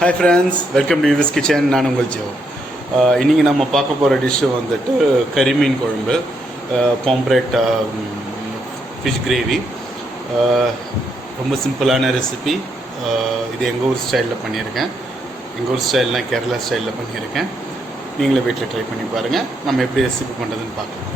Hi friends, welcome to Yuvis Kitchen. நான் உங்கள் Joe. இன்றைக்கி நம்ம பார்க்க போகிற டிஷ்ஷு வந்துட்டு கரிமீன் குழம்பு, பாம்ப்ரெட் ஃபிஷ் கிரேவி. ரொம்ப சிம்பிளான ரெசிபி. இது எங்கள் ஊர் ஸ்டைலில் பண்ணியிருக்கேன். எங்கள் ஊர் ஸ்டைல்னால் கேரளா ஸ்டைலில் பண்ணியிருக்கேன். நீங்களே வீட்டில் ட்ரை பண்ணி பாருங்கள். நம்ம எப்படி ரெசிபி பண்ணுறதுன்னு பார்க்கலாம்.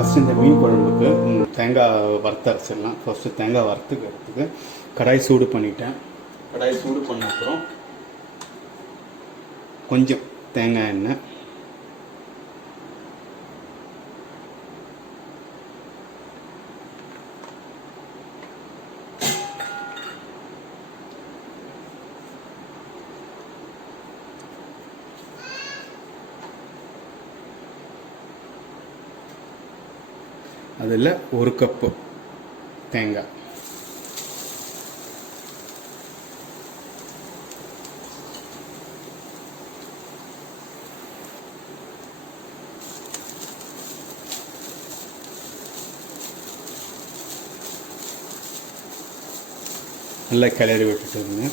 ஃபஸ்ட்டு இந்த மீன் குழம்புக்கு தேங்காய் வறுத்து அரைச்சிடலாம். ஃபஸ்ட்டு தேங்காய் வறுத்துக்கிறதுக்கு கடாய் சூடு பண்ணிட்டேன். கடாய் சூடு பண்ண அப்புறம் கொஞ்சம் தேங்காய் எண்ணெய், அதில் ஒரு கப்பு தேங்காய், நல்லா கிளறி விட்டுட்டு இருங்க.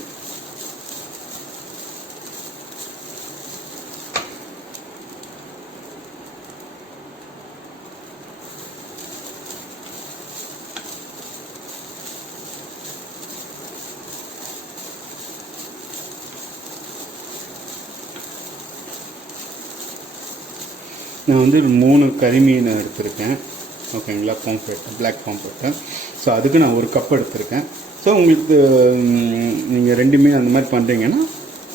நான் வந்து 3 கரிமீன் எடுத்திருக்கேன். ஓகேங்களா, பாம்ப்ரெட், பிளாக் பாம்ப்ரெட்டு. ஸோ அதுக்கு நான் ஒரு கப் எடுத்திருக்கேன். ஸோ உங்களுக்கு நீங்கள் 2 மீன் அந்த மாதிரி பண்ணுறீங்கன்னா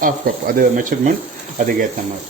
½ கப், அது மெஷர்மெண்ட் அதுக்கேற்ற மாதிரி.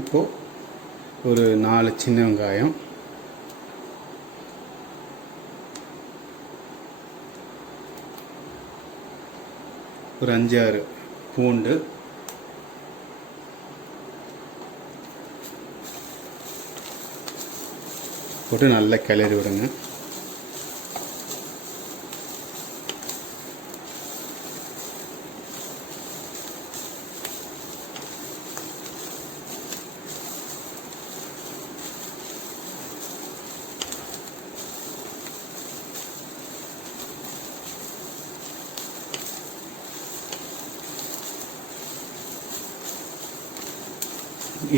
இப்போது ஒரு 4 சின்ன வெங்காயம், ஒரு 5-6 பூண்டு, போட்டு நல்லா கிளறி விடுங்க.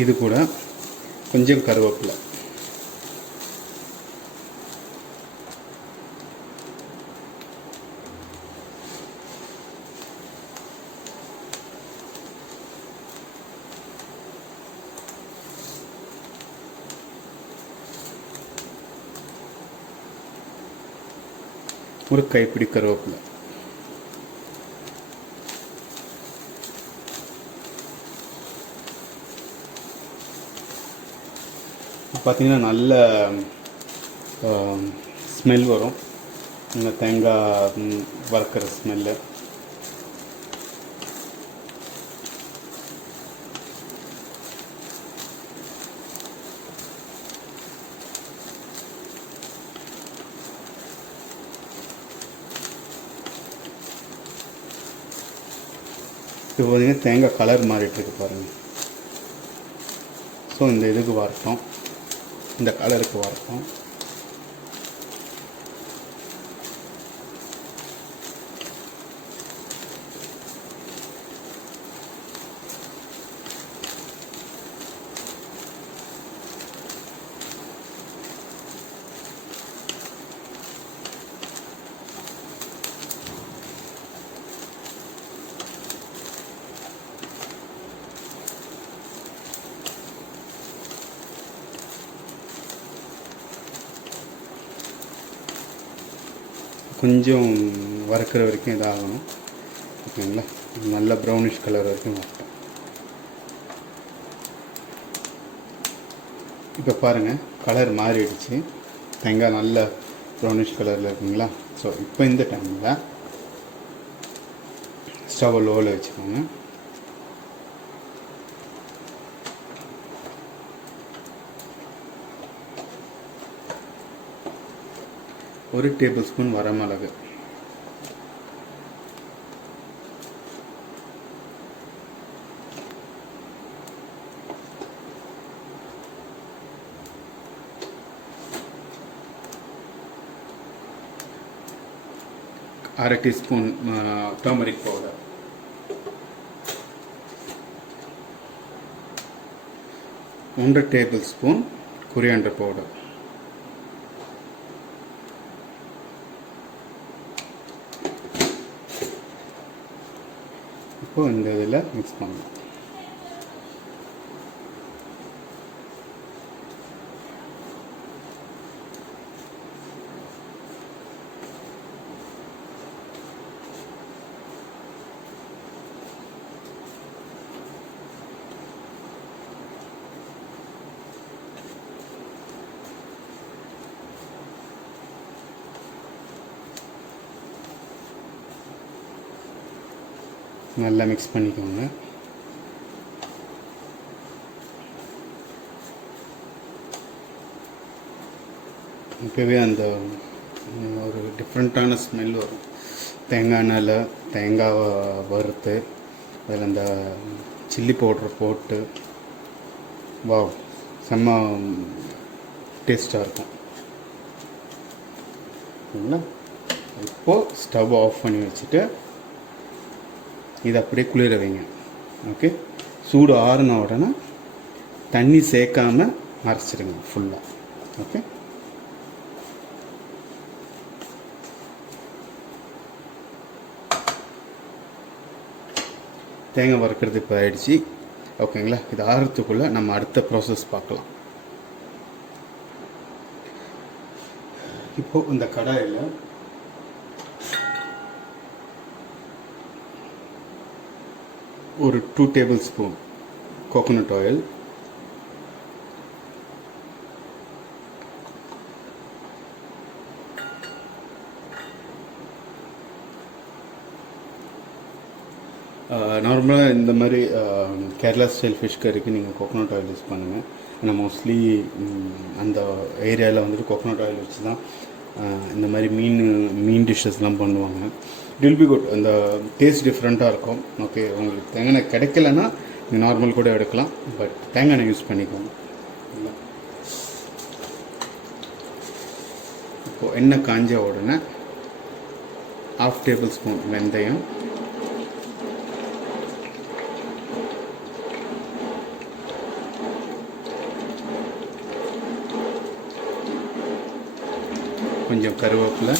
இது கூட கொஞ்சம் கருவேப்பிலை, ஒரு கைப்பிடி கருவேப்பிலை, பார்த்திங்கன்னா நல்ல ஸ்மெல் வரும். இந்த தேங்காய் வறுக்கிற ஸ்மெல்லு. இப்போ பார்த்திங்கன்னா தேங்காய் கலர் மாறிட்டுருக்கு பாருங்கள். ஸோ இந்த இதுக்கு வரட்டும், இந்த கலருக்கு வரட்டும். கொஞ்சம் வறுக்கிற வரைக்கும் இதாகணும். ஓகேங்களா? நல்ல ப்ரௌனிஷ் கலர் வரைக்கும் வரட்டும். இப்போ பாருங்கள், கலர் மாறிடுச்சு. தேங்காய் நல்ல ப்ரௌனிஷ் கலரில் இருக்குங்களா? ஸோ இப்போ இந்த டைமில் ஸ்டவ் லோவில் வச்சுக்கோங்க. ஒரு டேபிள் ஸ்பூன் வரமிளகு, அரை teaspoon turmeric powder, 1 table spoon coriander powder, இப்போ இந்த இதில் மிக்ஸ் பண்ணலாம். நல்லா மிக்ஸ் பண்ணிக்கோங்க. இப்போவே அந்த ஒரு டிஃப்ரெண்ட்டான ஸ்மெல் வரும். தேங்காய் எண்ணெயில் தேங்காவை வறுத்து அதில் அந்த சில்லி பவுட்ரு போட்டு வாவ் செம்ம டேஸ்ட்டாக இருக்கும். சரிங்களா? இப்போது ஸ்டவ் ஆஃப் பண்ணி வச்சுட்டு இதை அப்படியே குளிர வைங்க. ஓகே, சூடு ஆறின உடனே தண்ணி சேர்க்காமல் அரைச்சிடுங்க ஃபுல்லாக. ஓகே, தேங்காய் வறுக்கிறது இப்போ ஆயிடுச்சு. ஓகேங்களா? இது ஆறுறதுக்குள்ளே நம்ம அடுத்த ப்ராசஸ் பார்க்கலாம். இப்போது இந்த கடாயில் ஒரு 2 டேபிள் ஸ்பூன் கோகோனட் ஆயில், நார்மலாக இந்த மாதிரி கேரளா ஸ்டைல் ஃபிஷ் கறிக்கு நீங்கள் கோகோனட் ஆயில் யூஸ் பண்ணுங்கள். ஆனால் மோஸ்ட்லி அந்த ஏரியாவில் வந்துட்டு கோகோனட் ஆயில் வச்சு தான் இந்த மாதிரி மீன் டிஷ்ஷஸ்லாம் பண்ணுவாங்க. It will be good. அந்த டேஸ்ட் டிஃப்ரெண்ட்டாக இருக்கும். ஓகே, உங்களுக்கு தேங்காய் எண்ணெய் கிடைக்கலன்னா நீங்கள் நார்மல் கூட எடுக்கலாம், பட் தேங்காய் எண்ணெய் யூஸ் பண்ணிக்கோங்க. இப்போது எண்ணெய் காஞ்ச உடனே 1/2 டேபிள் ஸ்பூன் வெந்தயம், கொஞ்சம் கருவேப்பிலை,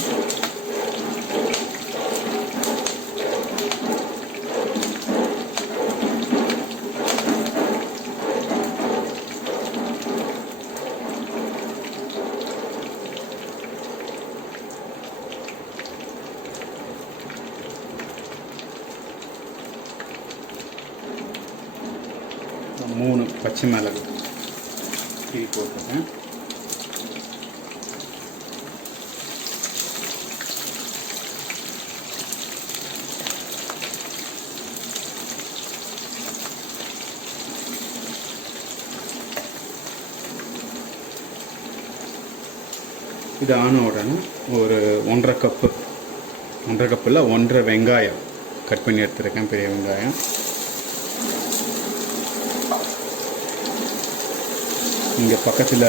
மூணு பச்சை மிளகு கீரி போட்டுருக்கேன். இது ஆன உடனே ஒரு 1.5 கப்பு, 1.5 கப்பில் 1.5 வெங்காயம் கட் பண்ணி எடுத்துருக்கேன், பெரிய வெங்காயம். இங்கே பக்கத்தில்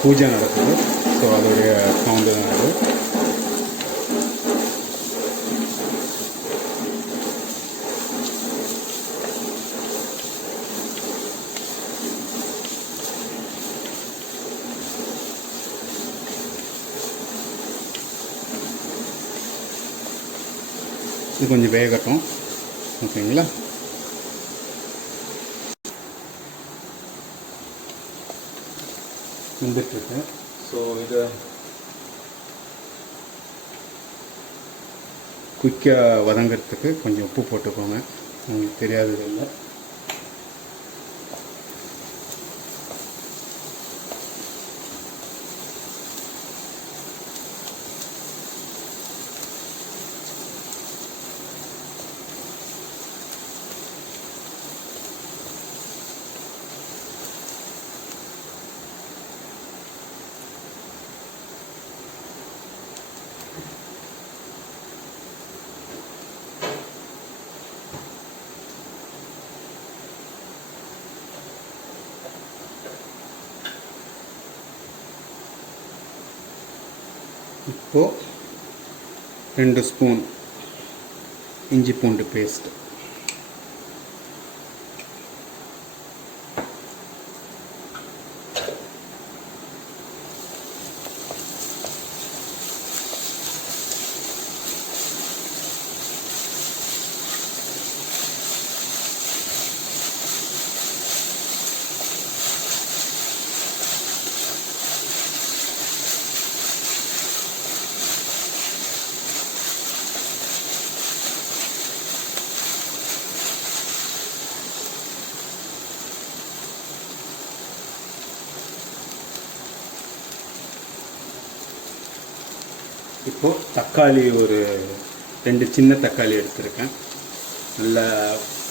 பூஜை நடக்குது, ஸோ அதோடைய சவுண்டு தான் அது. இது கொஞ்சம் வேகட்டும். ஓகேங்களா? வெந்துட்டுருக்கு. ஸோ இதை குயிக்காக வதங்கிறதுக்கு கொஞ்சம் உப்பு போட்டுக்கோங்க, உங்களுக்கு தெரியாதது இல்லை. இப்போது 2 ஸ்பூன் இஞ்சி பூண்டு பேஸ்ட், இப்போது தக்காளி ஒரு 2 சின்ன தக்காளி எடுத்துருக்கேன், நல்லா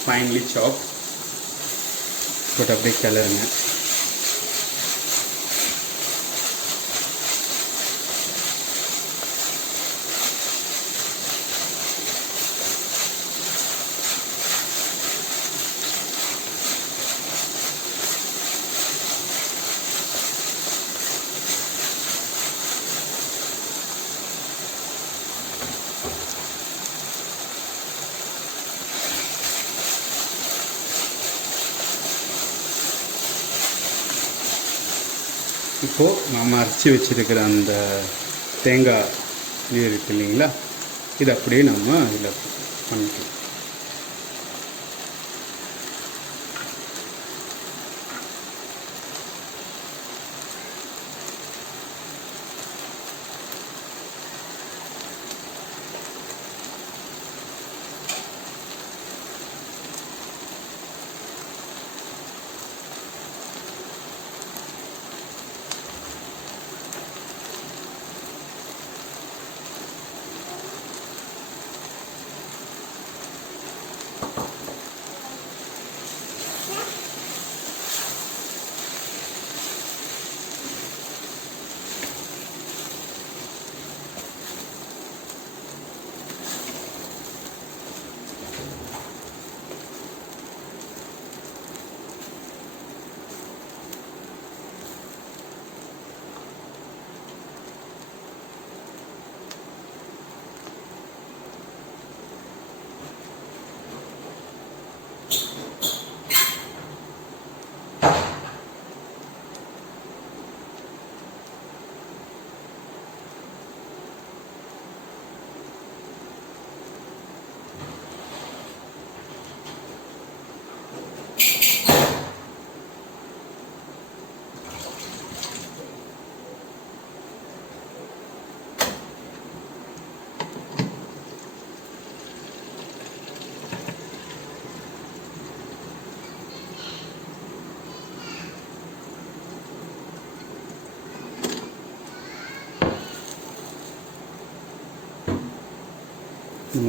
ஃபைன்லி சாப் போட்டு அப்படியே கிளறுங்க. இப்போது நாம் அரைச்சி வச்சுருக்கிற அந்த தேங்காய் நீர் இருக்குது இல்லைங்களா, இது அப்படியே நம்ம இதில் பண்ணிக்கலாம்.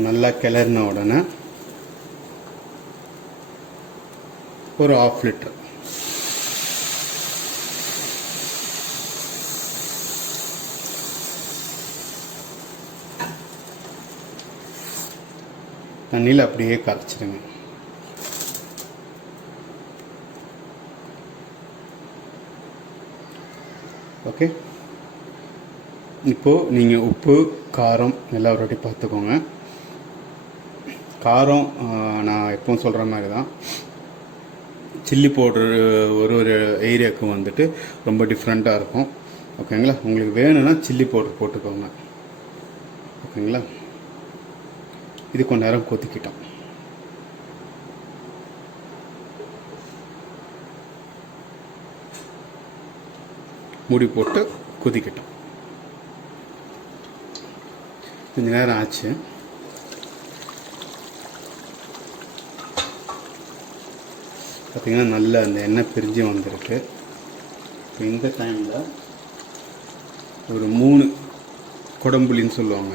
நல்லா கிளறின உடனே ஒரு 1/2 லிட்டர் தண்ணியில் அப்படியே கரைச்சிடுங்க. ஓகே, இப்போது நீங்கள் உப்பு காரம் எல்லாம் ஒரு வாட்டி பார்த்துக்கோங்க. காரம் நான் எப்பவும் சொல்கிற மாதிரி தான், சில்லி பவுடர் ஒரு ஒரு ஏரியாவுக்கு வந்துட்டு ரொம்ப டிஃப்ரெண்ட்டாக இருக்கும். ஓகேங்களா, உங்களுக்கு வேணும்னா சில்லி பவுடர் போட்டுக்கோங்க. ஓகேங்களா, இது கொஞ்ச நேரம் கொதிக்கிட்டோம். மூடி போட்டு கொதிக்கட்டும். கொஞ்ச நேரம் ஆச்சு. பார்த்திங்கன்னா நல்ல அந்த எண்ணெய் பிரிஞ்சு வந்திருக்கு. இப்போ இந்த டைமில் ஒரு 3 குடம்புளின்னு சொல்லுவாங்க,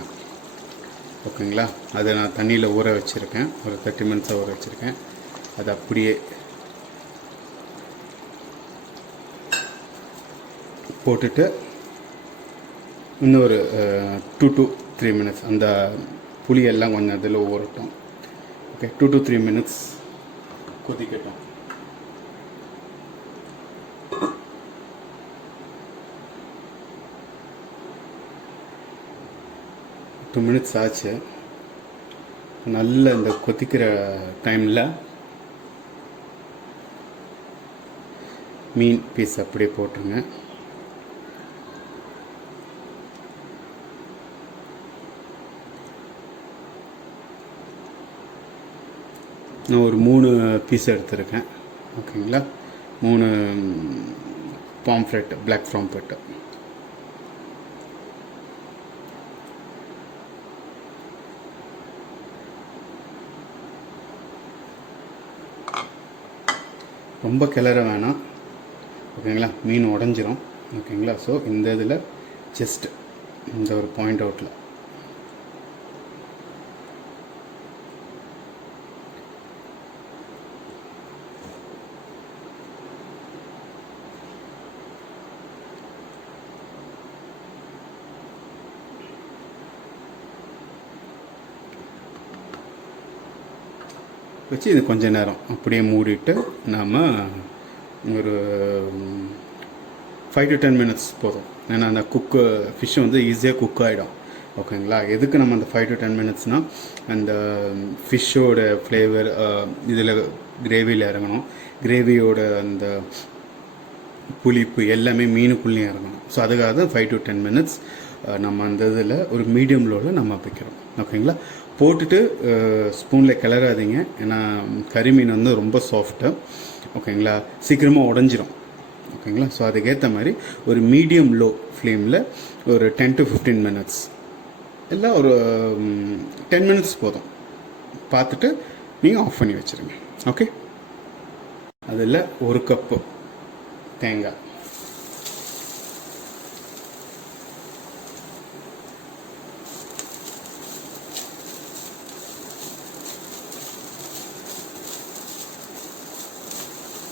ஓகேங்களா, அதை நான் தண்ணியில் ஊற வச்சுருக்கேன். ஒரு 30 மினிட்ஸாக ஊற வச்சுருக்கேன். அது அப்படியே போட்டுட்டு இன்னொரு 2 to 3 மினிட்ஸ் அந்த புளியெல்லாம் கொஞ்சம் அதில் ஊறட்டும். ஓகே, 2 to 3 மினிட்ஸ் கொதிக்கட்டும். டூ மினிட்ஸ் ஆச்சு. நல்ல இந்த கொதிக்கிற டைமில் மீன் பீஸ் அப்படியே போட்டுருங்க. நான் ஒரு 3 பீஸ் எடுத்திருக்கேன், ஓகேங்களா. 3 பாம்ஃப்ரெட், பிளாக் பாம்ஃப்ரெட். ரொம்ப கிளற வேணாம், ஓகேங்களா, மீன் உடஞ்சிரும், ஓகேங்களா. ஸோ இந்த இதில் ஜஸ்ட் இந்த ஒரு பாயிண்ட் அவுட்டில் வச்சு இது கொஞ்ச நேரம் அப்படியே மூடிட்டு நாம் ஒரு 5 to 10 மினிட்ஸ் போதும். ஏன்னா அந்த ஃபிஷ் வந்து ஈஸியாக குக் ஆகிடும், ஓகேங்களா. எதுக்கு நம்ம அந்த 5 to 10 மினிட்ஸ்னால் அந்த ஃபிஷ்ஷோட ஃப்ளேவர் இதில் கிரேவியில் இறங்கணும், கிரேவியோட அந்த புளிப்பு எல்லாமே மீனுக்குள்ளேயும் இறங்கணும். ஸோ அதுக்காக தான் 5 to 10 மினிட்ஸ் நம்ம அந்த இதில் ஒரு மீடியம் லோவில் நம்ம வைக்கிறோம், ஓகேங்களா. போட்டுட்டு ஸ்பூனில் கிளறாதீங்க, ஏன்னா கறிமீன் வந்து ரொம்ப சாஃப்ட்டு, ஓகேங்களா, சீக்கிரமாக உடஞ்சிரும், ஓகேங்களா. ஸோ அதுக்கேற்ற மாதிரி ஒரு மீடியம் லோ ஃப்ளேமில் ஒரு 10 to 15 மினிட்ஸ் இல்லை ஒரு 10 மினிட்ஸ் போதும். பார்த்துட்டு நீங்கள் ஆஃப் பண்ணி வச்சுருங்க, ஓகே. அதில் 1 கப்பு தேங்காய்,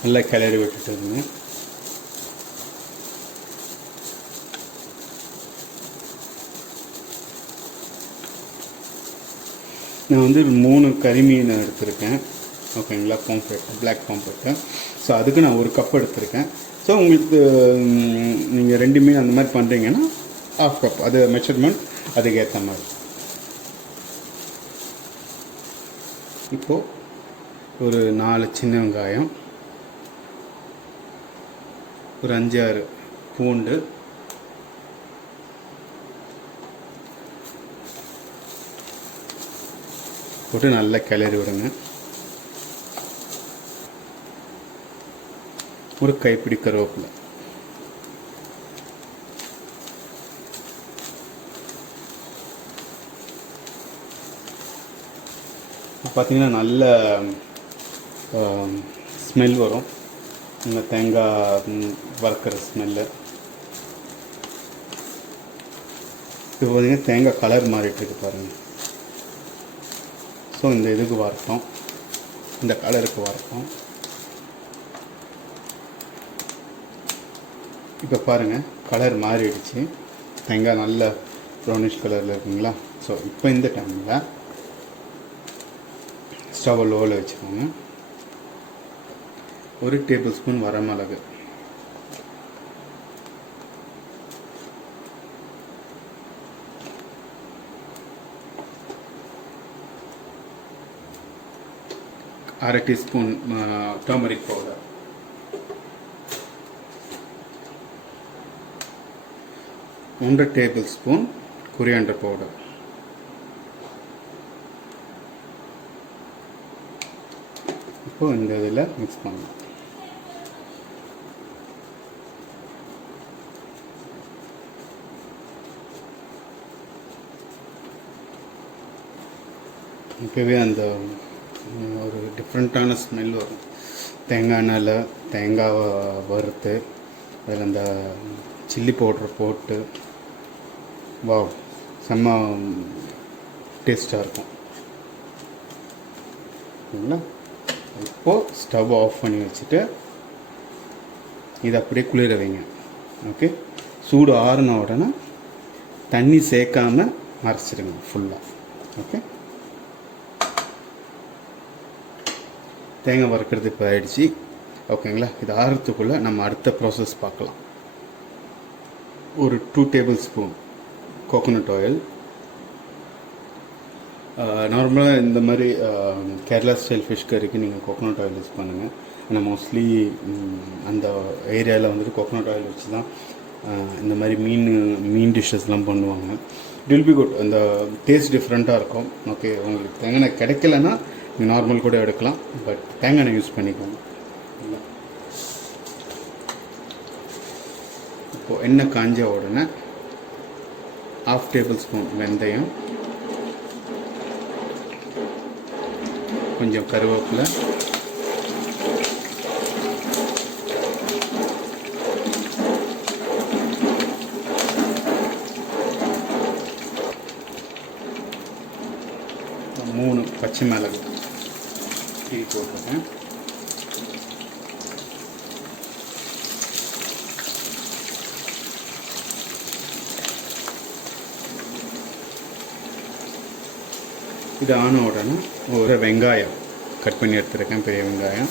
நல்லா கிளறி விட்டுட்டு இருங்க. நான் வந்து 3 கறிமீன் எடுத்திருக்கேன், ஓகேங்களா, பாம்ஃப்ரெட், பிளாக் பாம்ஃப்ரெட்டு. ஸோ அதுக்கு நான் 1 கப் எடுத்திருக்கேன். ஸோ உங்களுக்கு நீங்கள் 2 மீன் அந்த மாதிரி பண்ணுறீங்கன்னா 1/2 கப், அது மெஷர்மெண்ட் அதுக்கேற்ற மாதிரி. இப்போது ஒரு 4 சின்ன வெங்காயம், ஒரு 5-6 பூண்டு, போட்டு நல்லா கிளறி விடுங்க. ஒரு கைப்பிடி கருவேப்பிலை, பார்த்தீங்கன்னா நல்ல ஸ்மெல் வரும், இந்த தேங்காய் வறுக்கிற ஸ்மெல்லு. இப்போ பார்த்தீங்கன்னா தேங்காய் கலர் மாறிட்டுருக்கு பாருங்கள். ஸோ இந்த இதுக்கு வறுத்தோம், இந்த கலருக்கு வறுத்தோம். இப்போ பாருங்கள் கலர் மாறிடுச்சு, தேங்காய் நல்ல ப்ரௌனிஷ் கலரில் இருக்குங்களா. ஸோ இப்போ இந்த டைமில் ஸ்டவ் லோவில் வச்சுக்கோங்க. 1 டேபிள் ஸ்பூன் வரமிளகு, அரை teaspoon turmeric powder, 1 table spoon coriander powder, இப்போ இந்த இதில் மிக்ஸ் பண்ணலாம். இப்போவே அந்த ஒரு டிஃப்ரெண்ட்டான ஸ்மெல் வரும், தேங்காய் எண்ணெயில் தேங்காவை வறுத்து அதில் அந்த சில்லி பவுட்ரு போட்டு வாவ் செம்ம டேஸ்ட்டாக இருக்கும். சரிங்களா? இப்போது ஸ்டவ் ஆஃப் பண்ணி வச்சுட்டு இதை அப்படியே குளிர வைங்க. ஓகே, சூடு ஆறின உடனே தண்ணி சேர்க்காமல் அரைச்சிடுங்க ஃபுல்லாக. ஓகே, தேங்காய் வறுக்கிறது இப்போ ஆயிடுச்சு. ஓகேங்களா? இது ஆறுறதுக்குள்ளே நம்ம அடுத்த ப்ராசஸ் பார்க்கலாம். ஒரு 2 டேபிள் ஸ்பூன் கோகோனட் ஆயில். நார்மலாக இந்த மாதிரி கேரளா ஸ்டைல் ஃபிஷ் கறிக்கு நீங்கள் கோகோனட் ஆயில் யூஸ் பண்ணுங்கள். ஆனால் மோஸ்ட்லி அந்த ஏரியாவில் வந்துட்டு கோகோனட் ஆயில் வச்சு தான் இந்த மாதிரி மீன் டிஷ்ஷஸ்லாம் பண்ணுவாங்க. It will be good. அந்த டேஸ்ட் டிஃப்ரெண்ட்டாக இருக்கும். ஓகே, உங்களுக்கு தேங்காய் எண்ணெய் கிடைக்கலன்னா நீங்கள் நார்மல் கூட எடுக்கலாம், பட் தேங்காய் எண்ணெய் யூஸ் பண்ணிக்கோங்க. இப்போது எண்ணெய் காஞ்ச உடனே 1/2 டேபிள் ஸ்பூன் வெந்தயம், கொஞ்சம் கருவேப்பிலை, மூணு பச்சை மிளகு டீ போட்டிருக்கேன். இது ஆன உடனே ஒரு வெங்காயம் கட் பண்ணி எடுத்துருக்கேன், பெரிய வெங்காயம்.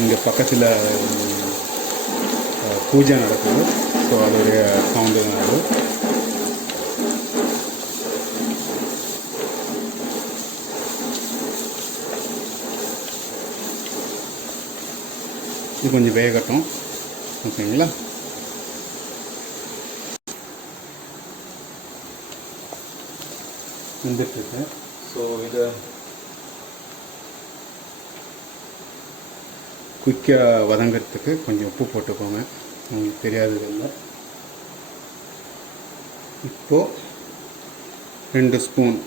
இங்கே பக்கத்தில் பூஜை நடக்குது, ஸோ அதோடைய சவுண்டு நடக்குது. இது கொஞ்சம் வேகட்டும். ஓகேங்களா? வந்துட்டுருக்கு. ஸோ இதை குயிக்காக வதங்கிறதுக்கு கொஞ்சம் உப்பு போட்டுக்கோங்க, உங்களுக்கு தெரியாதது இல்லை. இப்போது 2 ஸ்பூன்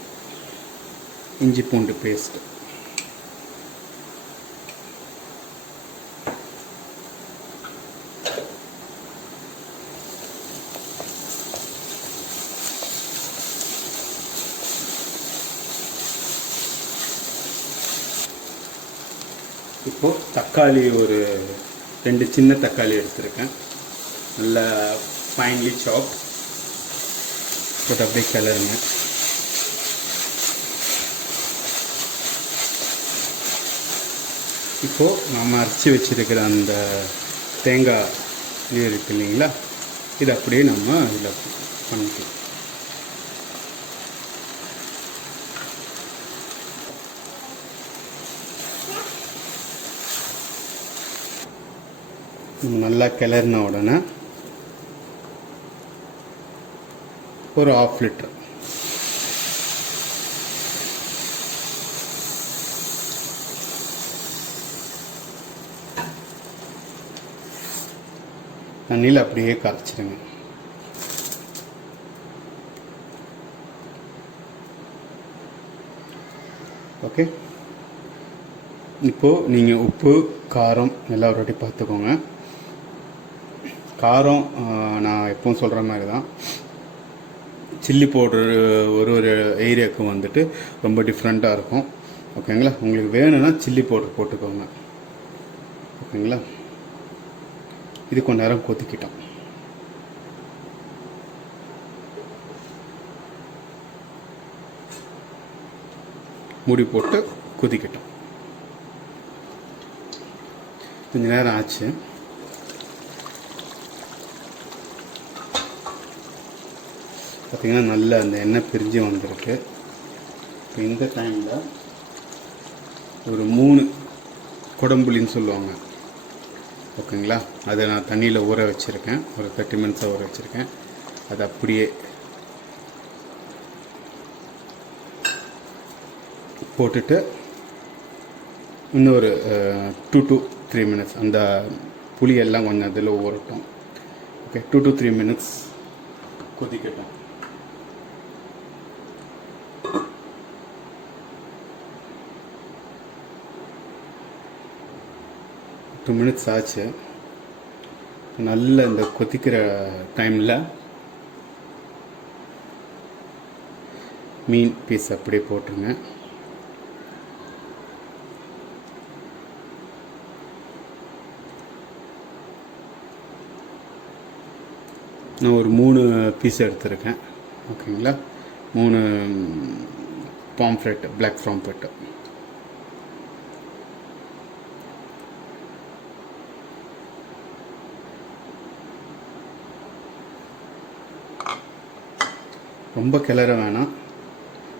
இஞ்சி பூண்டு பேஸ்ட், இப்போது தக்காளி ஒரு 2 சின்ன தக்காளி எடுத்துருக்கேன், நல்லா ஃபைன்லி சாப் போட்டு அப்படியே கிளறுங்க. இப்போது நம்ம அரைச்சி வச்சுருக்கிற அந்த தேங்காய் இது இருக்கு இல்லைங்களா, இது அப்படியே நம்ம இதில் பண்ணிக்கலாம். நல்லா கிளறின உடனே ஒரு 1/2 லிட்டர் தண்ணியில் அப்படியே கரைச்சிடுங்க. ஓகே, இப்போது நீங்கள் உப்பு காரம் எல்லாம் ஒரு வாட்டி பார்த்துக்கோங்க. காரம் நான் எப்பவும் சொல்கிற மாதிரி தான். சில்லி பவுடர் ஒரு ஏரியாவுக்கு வந்துட்டு ரொம்ப டிஃப்ரெண்ட்டாக இருக்கும். ஓகேங்களா? உங்களுக்கு வேணும்னா சில்லி பவுடர் போட்டுக்கோங்க. ஓகேங்களா? இது கொஞ்ச நேரம் கொதிக்கிட்டோம். மூடி போட்டு கொதிக்கட்டும். கொஞ்ச நேரம் ஆச்சு. பார்த்திங்கன்னா நல்ல அந்த எண்ணெய் பிரிஞ்சு வந்திருக்கு. இப்போ இந்த டைமில் ஒரு 3 குடம்புளின்னு சொல்லுவாங்க. ஓகேங்களா? அதை நான் தண்ணியில் ஊற வச்சுருக்கேன், ஒரு 30 மினிட்ஸாக ஊற வச்சுருக்கேன். அது அப்படியே போட்டுட்டு இன்னொரு 2 to 3 மினிட்ஸ் அந்த புளியெல்லாம் கொஞ்சம் அதில் ஊறட்டும். ஓகே, 2 to 3 மினிட்ஸ் கொதிக்கட்டும். 2 minutes ஆச்சு. நல்ல இந்த கொதிக்கிற டைமில் மீன் பீஸ் அப்படியே போட்டுருங்க. நான் ஒரு 3 பீஸ் எடுத்திருக்கேன். ஓகேங்களா, 3 பாம்ஃப்ரெட், பிளாக் பாம்ஃப்ரெட். ரொம்ப கிளற வேணாம்.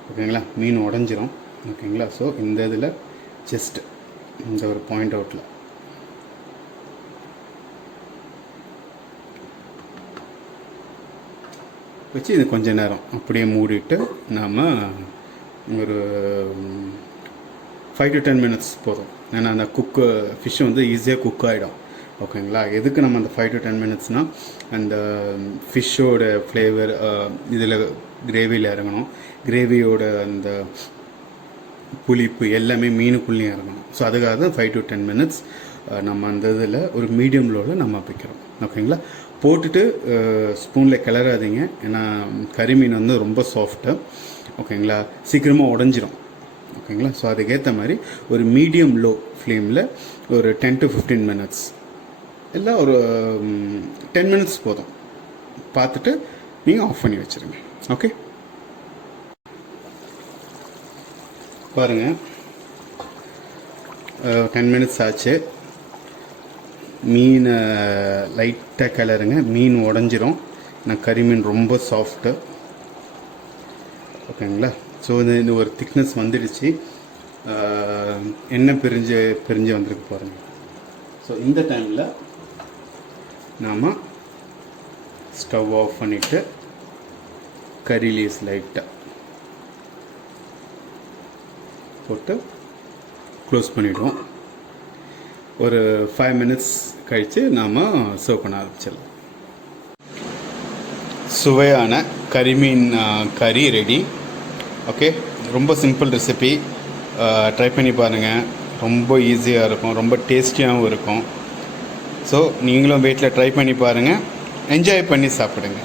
ஓகேங்களா, மீன் உடஞ்சிரும். ஓகேங்களா, ஸோ இந்த இதில் ஜஸ்ட் இந்த ஒரு பாயிண்ட் அவுட்டில் வச்சு இது கொஞ்சம் நேரம் அப்படியே மூடிட்டு நாம் ஒரு 5 to 10 minutes போதும். ஏன்னா அந்த ஃபிஷ் வந்து ஈஸியாக குக் ஆகிடும். ஓகேங்களா, எதுக்கு நம்ம அந்த 5 to 10 minutesனால் அந்த ஃபிஷ்ஷோட ஃப்ளேவர் இதில் கிரேவியில் இறங்கணும். கிரேவியோட அந்த புளிப்பு எல்லாமே மீனுக்குள்ளேயும் இறங்கணும். ஸோ அதுக்காக தான் 5 to 10 minutes நம்ம அந்த இதில் ஒரு மீடியம் லோவில் நம்ம வைக்கிறோம். ஓகேங்களா, போட்டுட்டு ஸ்பூனில் கிளறாதீங்க. ஏன்னா கறிமீன் வந்து ரொம்ப சாஃப்ட்டு. ஓகேங்களா, சீக்கிரமாக உடஞ்சிரும். ஓகேங்களா, ஸோ அதுக்கேற்ற மாதிரி ஒரு மீடியம் லோ ஃப்ளேமில் ஒரு 10 to 15 minutes இல்லை ஒரு 10 minutes போதும். பார்த்துட்டு நீங்கள் ஆஃப் பண்ணி வச்சுருங்க. ஓகே, பாருங்கள் 10 minutes ஆச்சு. மீன் லைட்டாக கிளறுங்க, மீன் உடஞ்சிரும். நான் கறிமீன் ரொம்ப சாஃப்ட்டு. ஓகேங்களா, ஸோ இந்த ஒரு திக்னஸ் வந்துடுச்சு. எண்ணெய் பிரிஞ்சு வந்திருக்கு பாருங்கள். ஸோ இந்த டைமில் நாம் ஸ்டவ் ஆஃப் பண்ணிவிட்டு கறி லீவ்ஸ் லைட்டாக போட்டு க்ளோஸ் பண்ணிவிடுவோம். ஒரு 5 minutes கழித்து நாம் சர்வ் பண்ண ஆரம்பிச்சிடலாம். சுவையான கறிமீன் கறி ரெடி. ஓகே, ரொம்ப சிம்பிள் ரெசிபி. ட்ரை பண்ணி பாருங்கள். ரொம்ப ஈஸியாக இருக்கும், ரொம்ப டேஸ்டியாகவும் இருக்கும். ஸோ நீங்களும் வீட்டில் ட்ரை பண்ணி பாருங்கள், என்ஜாய் பண்ணி சாப்பிடுங்க.